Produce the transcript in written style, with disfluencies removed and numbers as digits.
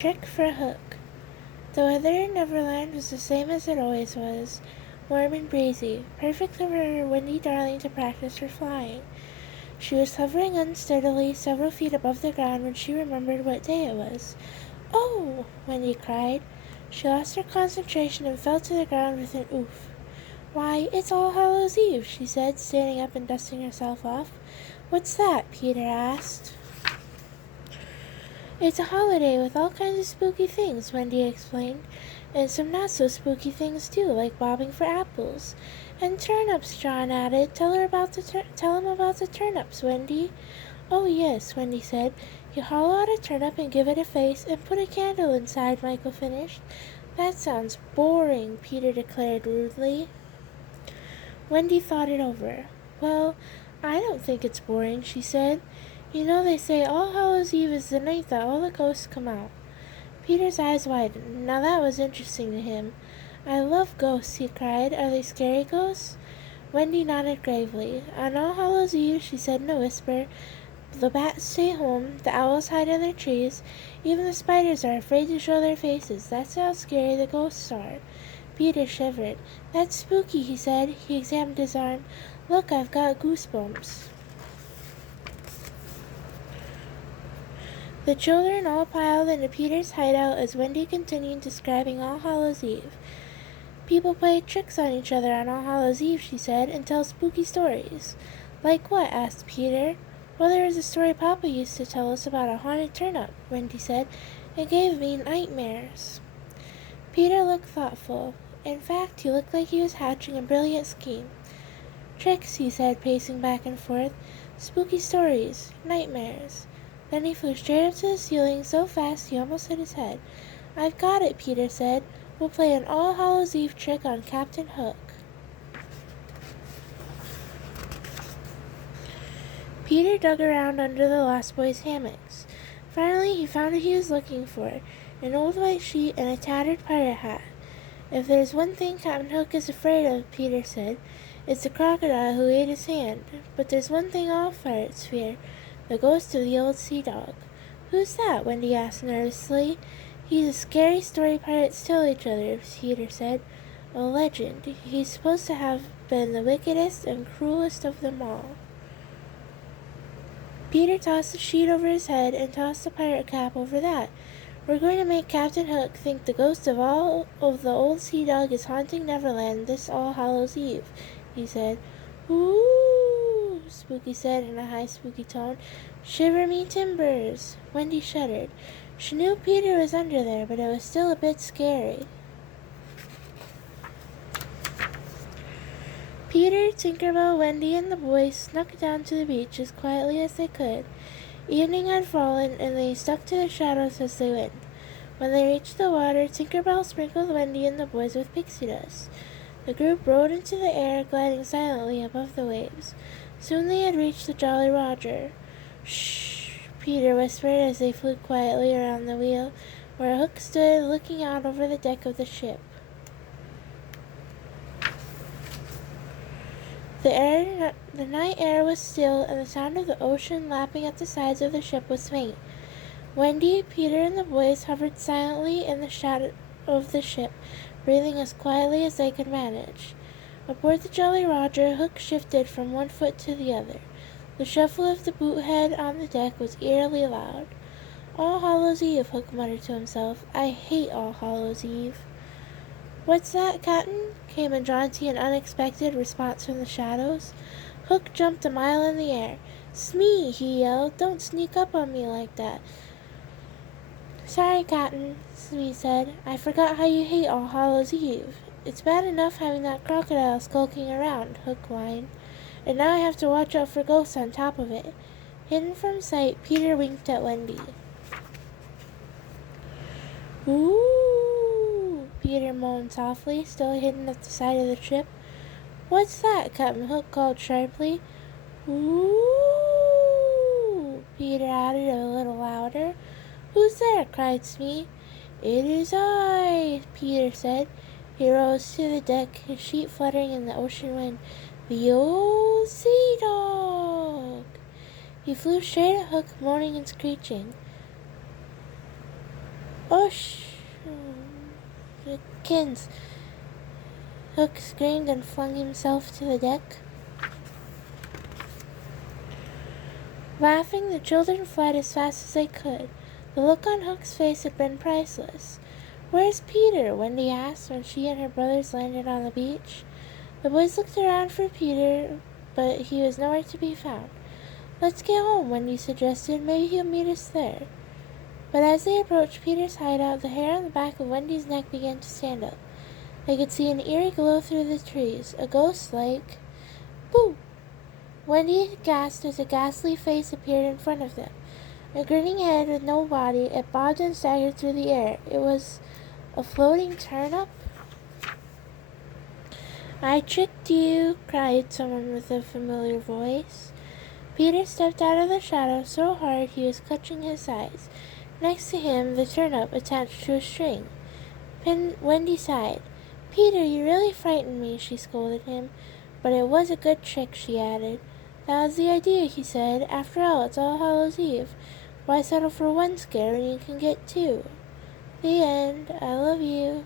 Trick for Hook. The weather in Neverland was the same as it always was, warm and breezy, perfect for her Wendy darling to practice her flying. She was hovering unsteadily several feet above the ground when she remembered what day it was. "Oh!" Wendy cried. She lost her concentration and fell to the ground with an oof. "Why, it's All Hallows Eve," she said, standing up and dusting herself off. "What's that?" Peter asked. "It's a holiday with all kinds of spooky things," Wendy explained, "and some not-so-spooky things, too, like bobbing for apples. And turnips," John added. Tell him about the turnips, Wendy." "Oh, yes," Wendy said. "You hollow out a turnip and give it a face and put a candle inside," Michael finished. "That sounds boring," Peter declared rudely. Wendy thought it over. "Well, I don't think it's boring," she said. "You know they say All Hallows Eve is the night that all the ghosts come out." Peter's eyes widened. Now that was interesting to him. "I love ghosts," he cried. "Are they scary ghosts?" Wendy nodded gravely. "On All Hallows Eve," she said in a whisper, "the bats stay home, the owls hide in their trees, even the spiders are afraid to show their faces. That's how scary the ghosts are." Peter shivered. "That's spooky," he said. He examined his arm. "Look, I've got goosebumps." The children all piled into Peter's hideout as Wendy continued describing All Hallows Eve. "People play tricks on each other on All Hallows Eve," she said, "and tell spooky stories." "Like what?" asked Peter. "Well, there was a story Papa used to tell us about a haunted turnip," Wendy said. "It gave me nightmares." Peter looked thoughtful. In fact, he looked like he was hatching a brilliant scheme. "Tricks," he said, pacing back and forth. "Spooky stories. Nightmares." Then he flew straight up to the ceiling so fast he almost hit his head. "I've got it," Peter said. "We'll play an All Hallows Eve trick on Captain Hook." Peter dug around under the Lost Boys' hammocks. Finally he found what he was looking for, an old white sheet and a tattered pirate hat. "If there's one thing Captain Hook is afraid of," Peter said, "it's the crocodile who ate his hand. But there's one thing all pirates fear, the ghost of the old sea dog." "Who's that?" Wendy asked nervously. "He's a scary story pirates tell each other," Peter said. "A legend. He's supposed to have been the wickedest and cruelest of them all." Peter tossed the sheet over his head and tossed the pirate cap over that. "We're going to make Captain Hook think the ghost of the old sea dog is haunting Neverland this All Hallows Eve," he said. "Ooh," Spooky said in a high spooky tone. "Shiver me timbers." Wendy shuddered. She knew Peter was under there, but it was still a bit scary. Peter, Tinker Bell, Wendy, and the boys snuck down to the beach as quietly as they could. Evening had fallen, and they stuck to the shadows as they went. When they reached the water, Tinker Bell sprinkled Wendy and the boys with pixie dust. The group rode into the air, gliding silently above the waves. Soon they had reached the Jolly Roger. "Shh," Peter whispered as they flew quietly around the wheel, where Hook stood looking out over the deck of the ship. The night air was still, and the sound of the ocean lapping at the sides of the ship was faint. Wendy, Peter, and the boys hovered silently in the shadow of the ship, breathing as quietly as they could manage. Aboard the Jolly Roger, Hook shifted from one foot to the other. The shuffle of the boot head on the deck was eerily loud. "All Hallows Eve," Hook muttered to himself. "I hate All Hallows Eve." "What's that, Captain?" came a jaunty and unexpected response from the shadows. Hook jumped a mile in the air. "Smee!" he yelled. "Don't sneak up on me like that." "Sorry, Captain," Smee said. "I forgot how you hate All Hallows Eve." "It's bad enough having that crocodile skulking around," Hook whined. "And now I have to watch out for ghosts on top of it." Hidden from sight, Peter winked at Wendy. "Ooh," Peter moaned softly, still hidden at the side of the ship. "What's that?" Captain Hook called sharply. "Ooh," Peter added a little louder. "Who's there?" cried Smee. "It is I," Peter said. He rose to the deck, his sheet fluttering in the ocean wind. "The old sea dog!" He flew straight at Hook, moaning and screeching. Oh, Kins! Hook screamed and flung himself to the deck. Laughing, the children fled as fast as they could. The look on Hook's face had been priceless. "Where's Peter?" Wendy asked when she and her brothers landed on the beach. The boys looked around for Peter, but he was nowhere to be found. "Let's get home," Wendy suggested. "Maybe he'll meet us there." But as they approached Peter's hideout, the hair on the back of Wendy's neck began to stand up. They could see an eerie glow through the trees, a ghost-like... Boo! Wendy gasped as a ghastly face appeared in front of them. A grinning head with no body, it bobbed and staggered through the air. It was a floating turnip. "I tricked you!" cried someone with a familiar voice. Peter stepped out of the shadow so hard he was clutching his sides. Next to him, the turnip attached to a string. Wendy sighed. "Peter, you really frightened me," she scolded him. "But it was a good trick," she added. "That was the idea," he said. "After all, it's All Hallows Eve. Why settle for one scare when you can get two?" The end. I love you.